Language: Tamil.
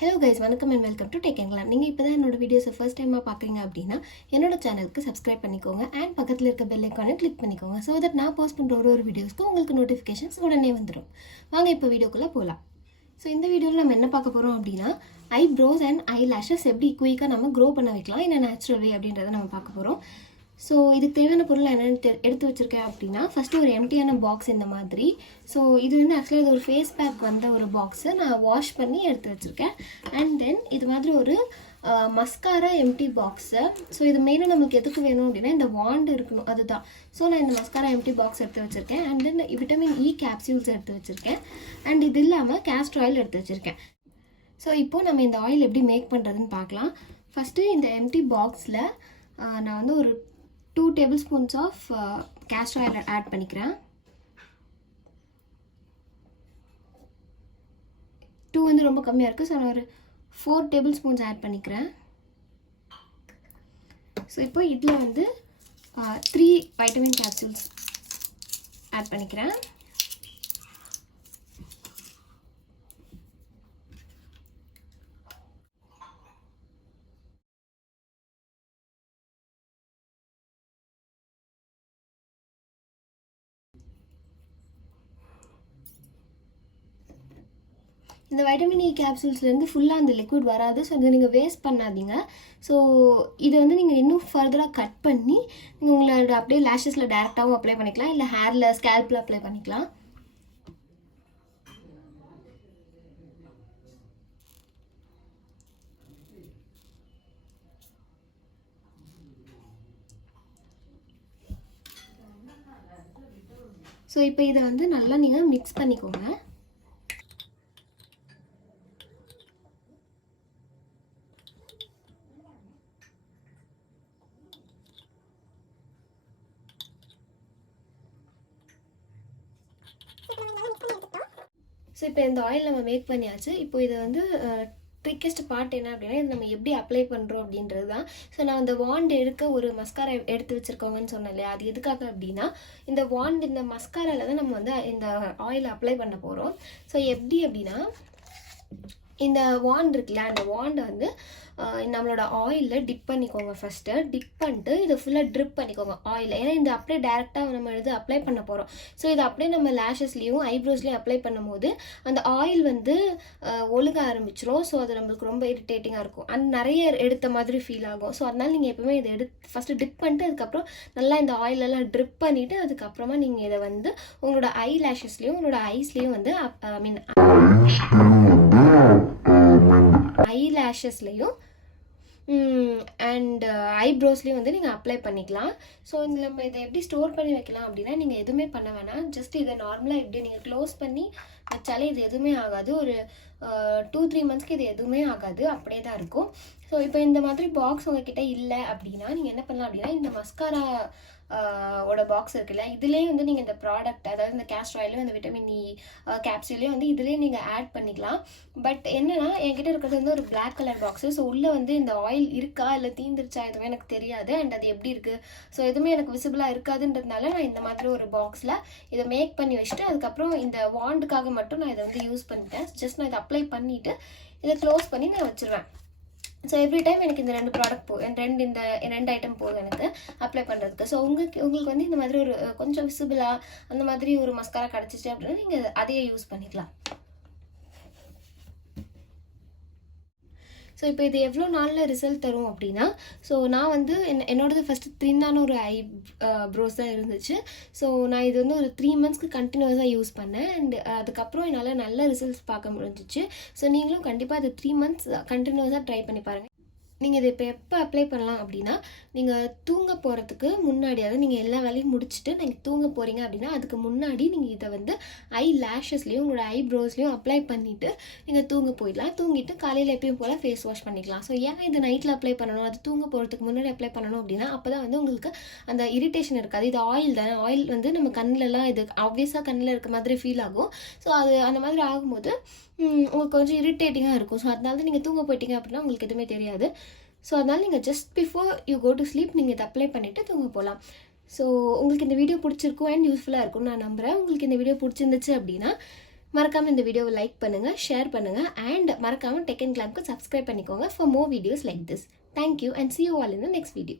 Hello guys, welcome and welcome to technglam. நீங்க இப்போதான் என்னோட வீடியோஸை ஃபர்ஸ்ட் டைமாக பார்க்குறீங்க அப்படின்னா என்னோட சேனலுக்கு சப்ஸ்கிரைப் பண்ணிக்கோங்க அண்ட் பக்கத்தில் இருக்க பெல் ஐக்கானை கிளிக் பண்ணிக்கோங்க ஸோ தட் நான் போஸ்ட் பண்ணுற ஒரு வீடியோஸ்க்கு உங்களுக்கு நோட்டிஃபிகேஷன்ஸ் உடனே வந்துடும். வாங்க இப்போ வீடியோக்குள்ளே போகலாம். ஸோ இந்த வீடியோவில் நம்ம என்ன பார்க்க போகிறோம் அப்படின்னா ஐப்ரோஸ் அண்ட் ஐலாஷஸ் எப்படி குயிக்காக நம்ம க்ரோ பண்ண வைக்கலாம் இந்த நேச்சுரல் வே அப்படின்றத நம்ம பார்க்க போகிறோம். ஸோ இதுக்கு தேவையான பொருள் என்னென்னு எடுத்து வச்சுருக்கேன் அப்படின்னா ஃபஸ்ட்டு ஒரு எம்டியான பாக்ஸ் இந்த மாதிரி. ஸோ இது வந்து ஆக்சுவலாக இது ஒரு ஃபேஸ் பேக் வந்த ஒரு பாக்ஸை நான் வாஷ் பண்ணி எடுத்து வச்சுருக்கேன். அண்ட் தென் இது மாதிரி ஒரு மஸ்காரா எம்டி பாக்ஸு. ஸோ இது மெயினாக நம்மளுக்கு எதுக்கு வேணும் அப்படின்னா இந்த வாண்டு இருக்கணும், அதுதான். ஸோ நான் இந்த மஸ்காரா எம்டி பாக்ஸ் எடுத்து வச்சுருக்கேன். And then vitamin E capsules எடுத்து வச்சுருக்கேன். அண்ட் இது இல்லாமல் கேஸ்டர் ஆயில் எடுத்து வச்சுருக்கேன். ஸோ இப்போது நம்ம இந்த ஆயில் எப்படி மேக் பண்ணுறதுன்னு பார்க்கலாம். ஃபஸ்ட்டு இந்த எம்டி பாக்ஸில் நான் வந்து ஒரு 2 tablespoons of castor oil add பண்ணிக்கிறேன். 2 வந்து ரொம்ப கம்மியாக இருக்குது, ஸோ நான் ஒரு 4 tablespoons ஆட் பண்ணிக்கிறேன். ஸோ இப்போ இதில் வந்து 3 வைட்டமின் கேப்சூல்ஸ் ஆட் பண்ணிக்கிறேன். இந்த வைட்டமின் இ கேப்சூல்ஸ்லேருந்து ஃபுல்லாக அந்த லிக்விட் வராது. ஸோ இதை நீங்கள் வேஸ்ட் பண்ணாதீங்க. ஸோ இதை வந்து நீங்கள் இன்னும் ஃபர்தராக கட் பண்ணி நீங்கள் உங்களோட அப்படியே லேஷஸில் டேரெக்டாகவும் அப்ளை பண்ணிக்கலாம், இல்லை ஹேரில் ஸ்கேல்பில் அப்ளை பண்ணிக்கலாம். ஸோ இப்போ இதை வந்து நல்லா நீங்கள் மிக்ஸ் பண்ணிக்கோங்க. ஸோ இப்போ இந்த ஆயில் நம்ம மேக் பண்ணியாச்சு. இப்போ இதை வந்து ட்ரிக்கஸ்ட் பார்ட் என்ன அப்படின்னா இது நம்ம எப்படி அப்ளை பண்ணுறோம் அப்படின்றது தான். ஸோ நான் அந்த வாண்ட் எடுக்க ஒரு மஸ்காரா எடுத்து வச்சுருக்கோங்கன்னு சொன்னேன் இல்லையா, அது எதுக்காக அப்படின்னா இந்த வாண்ட் இந்த மஸ்காராவில் தான் நம்ம வந்து இந்த ஆயில் அப்ளை பண்ண போகிறோம். ஸோ எப்படி அப்படின்னா இந்த வாண்ட் இருக்குல்ல, அந்த வாண்டை வந்து நம்மளோட ஆயிலில் டிப் பண்ணிக்கோங்க. ஃபஸ்ட்டு டிப் பண்ணிட்டு இதை ஃபுல்லாக ட்ரிப் பண்ணிக்கோங்க ஆயில். ஏன்னா இந்த அப்படியே டேரெக்டாக நம்ம இது அப்ளை பண்ண போகிறோம். ஸோ இதை அப்படியே நம்ம லேஷஸ்லேயும் ஐப்ரோஸ்லேயும் அப்ளை பண்ணும்போது அந்த ஆயில் வந்து ஒழுக ஆரம்பிச்சிடும். ஸோ அது நம்மளுக்கு ரொம்ப இரிட்டேட்டிங்காக இருக்கும், அந்த நிறைய எடுத்த மாதிரி ஃபீல் ஆகும். ஸோ அதனால் நீங்கள் எப்பவுமே இதை ஃபஸ்ட்டு டிப் பண்ணிட்டு அதுக்கப்புறம் நல்லா இந்த ஆயிலெல்லாம் ட்ரிப் பண்ணிவிட்டு அதுக்கப்புறமா நீங்கள் இதை வந்து உங்களோட ஐ லேஷஸ்லேயும் உங்களோட ஐஸ்லேயும் வந்து ஐ லேஷஸ்லேயும் அண்ட் ஐப்ரோஸ்லேயும் வந்து நீங்கள் அப்ளை பண்ணிக்கலாம். ஸோ இதில் நம்ம இதை எப்படி ஸ்டோர் பண்ணி வைக்கலாம் அப்படின்னா நீங்கள் எதுவுமே பண்ண வேணாம். ஜஸ்ட் இதை நார்மலாக எப்படி நீங்கள் க்ளோஸ் பண்ணி வச்சாலே இது எதுவுமே ஆகாது. ஒரு 2-3 மந்த்ஸ்க்கு இது எதுவுமே ஆகாது, அப்படியே தான் இருக்கும். ஸோ இப்போ இந்த மாதிரி பாக்ஸ் உங்ககிட்ட இல்லை அப்படின்னா நீங்கள் என்ன பண்ணலாம் அப்படின்னா இந்த மஸ்காரா ஓட பாக்ஸ் இருக்குல்ல, இதுலேயே வந்து நீங்கள் இந்த ப்ராடக்ட் அதாவது இந்த கேஸ்டர் ஆயிலும் இந்த விட்டமின் இ கேப்சூலையும் வந்து இதுலேயே நீங்கள் ஆட் பண்ணிக்கலாம். பட் என்னன்னா என்கிட்ட இருக்கிறது வந்து ஒரு பிளாக் கலர் பாக்ஸு. ஸோ உள்ளே வந்து இந்த ஆயில் இருக்கா இல்லை தீந்துருச்சா எதுவுமே எனக்கு தெரியாது. அண்ட் அது எப்படி இருக்குது ஸோ எதுவுமே எனக்கு விசிபிளாக இருக்காதுன்றதுனால நான் இந்த மாதிரி ஒரு பாக்ஸில் இதை மேக் பண்ணி வச்சுட்டு அதுக்கப்புறம் இந்த வாண்டுக்காக மட்டும் நான் இதை வந்து யூஸ் பண்ணிட்டேன். ஜஸ்ட் நான் இதை அப்ளை பண்ணிவிட்டு இதை க்ளோஸ் பண்ணி நான் வச்சுருவேன். ஸோ எவ்ரி டைம் எனக்கு இந்த 2 ப்ராடக்ட் இந்த 2 ஐட்டம் போதும் எனக்கு அப்ளை பண்ணுறதுக்கு. ஸோ உங்களுக்கு வந்து இந்த மாதிரி ஒரு கொஞ்சம் விசிபிளாக அந்த மாதிரி ஒரு மஸ்காரா கிடச்சிச்சு அப்படின்னா நீங்கள் அதையே யூஸ் பண்ணிக்கலாம். ஸோ இப்போ இது எவ்வளோ நாளில் ரிசல்ட் தரும் அப்படின்னா ஸோ நான் வந்து என்னோடது ஃபஸ்ட்டு தின்னான ஒரு ஐப்ரோஸ் தான் இருந்துச்சு. ஸோ நான் இது வந்து ஒரு 3 மந்த்ஸ்க்கு கண்டினியூஸாக யூஸ் பண்ணேன். அண்ட் அதுக்கப்புறம் என்னால் நல்ல ரிசல்ட்ஸ் பார்க்க முடிஞ்சிச்சு. ஸோ நீங்களும் கண்டிப்பாக இது 3 மந்த்ஸ் கண்டினியூஸாக ட்ரை பண்ணி பாருங்கள். நீங்கள் இதை இப்போ எப்போ அப்ளை பண்ணலாம் அப்படின்னா நீங்கள் தூங்க போகிறதுக்கு முன்னாடி, அதாவது நீங்கள் எல்லா வேலையும் முடிச்சுட்டு நீங்கள் தூங்க போகிறீங்க அப்படின்னா அதுக்கு முன்னாடி நீங்கள் இதை வந்து ஐ லேஷஸ்லேயும் உங்களோட ஐப்ரோஸ்லேயும் அப்ளை பண்ணிவிட்டு நீங்கள் தூங்க போயிடலாம். தூங்கிட்டு காலையில் எப்பயும் போல் ஃபேஸ் வாஷ் பண்ணிக்கலாம். ஸோ ஏன் இது நைட்டில் அப்ளை பண்ணணும், அது தூங்க போகிறதுக்கு முன்னாடி அப்ளை பண்ணணும் அப்படின்னா அப்போ தான் வந்து உங்களுக்கு அந்த இரிட்டேஷன் இருக்காது. இது ஆயில் தானே, ஆயில் வந்து நம்ம கண்ணிலலாம் இது ஆப்வியஸாக கண்ணில் இருக்க மாதிரி ஃபீல் ஆகும். ஸோ அது அந்த மாதிரி ஆகும்போது உங்களுக்கு கொஞ்சம் இரிட்டேட்டிங்காக இருக்கும். ஸோ அதனால நீங்கள் தூங்க போயிட்டீங்க அப்படின்னா உங்களுக்கு எதுவுமே தெரியாது. ஸோ அதனால் நீங்கள் just before you go to sleep நீங்கள் இதை அப்ளை பண்ணிவிட்டு தூங்க போகலாம். ஸோ உங்களுக்கு இந்த வீடியோ பிடிச்சிருக்கும் அண்ட் யூஸ்ஃபுல்லாக இருக்கும்னு நான் நம்புகிறேன். உங்களுக்கு இந்த வீடியோ பிடிச்சிருந்துச்சு அப்படின்னா மறக்காமல் இந்த வீடியோவை லைக் பண்ணுங்கள், ஷேர் பண்ணுங்கள் அண்ட் மறக்காமல் டெக் அண்ட் கிளாம்க்கு சப்ஸ்கிரைப் பண்ணிக்கோங்க for more videos like this. Thank you and see you all in the next video.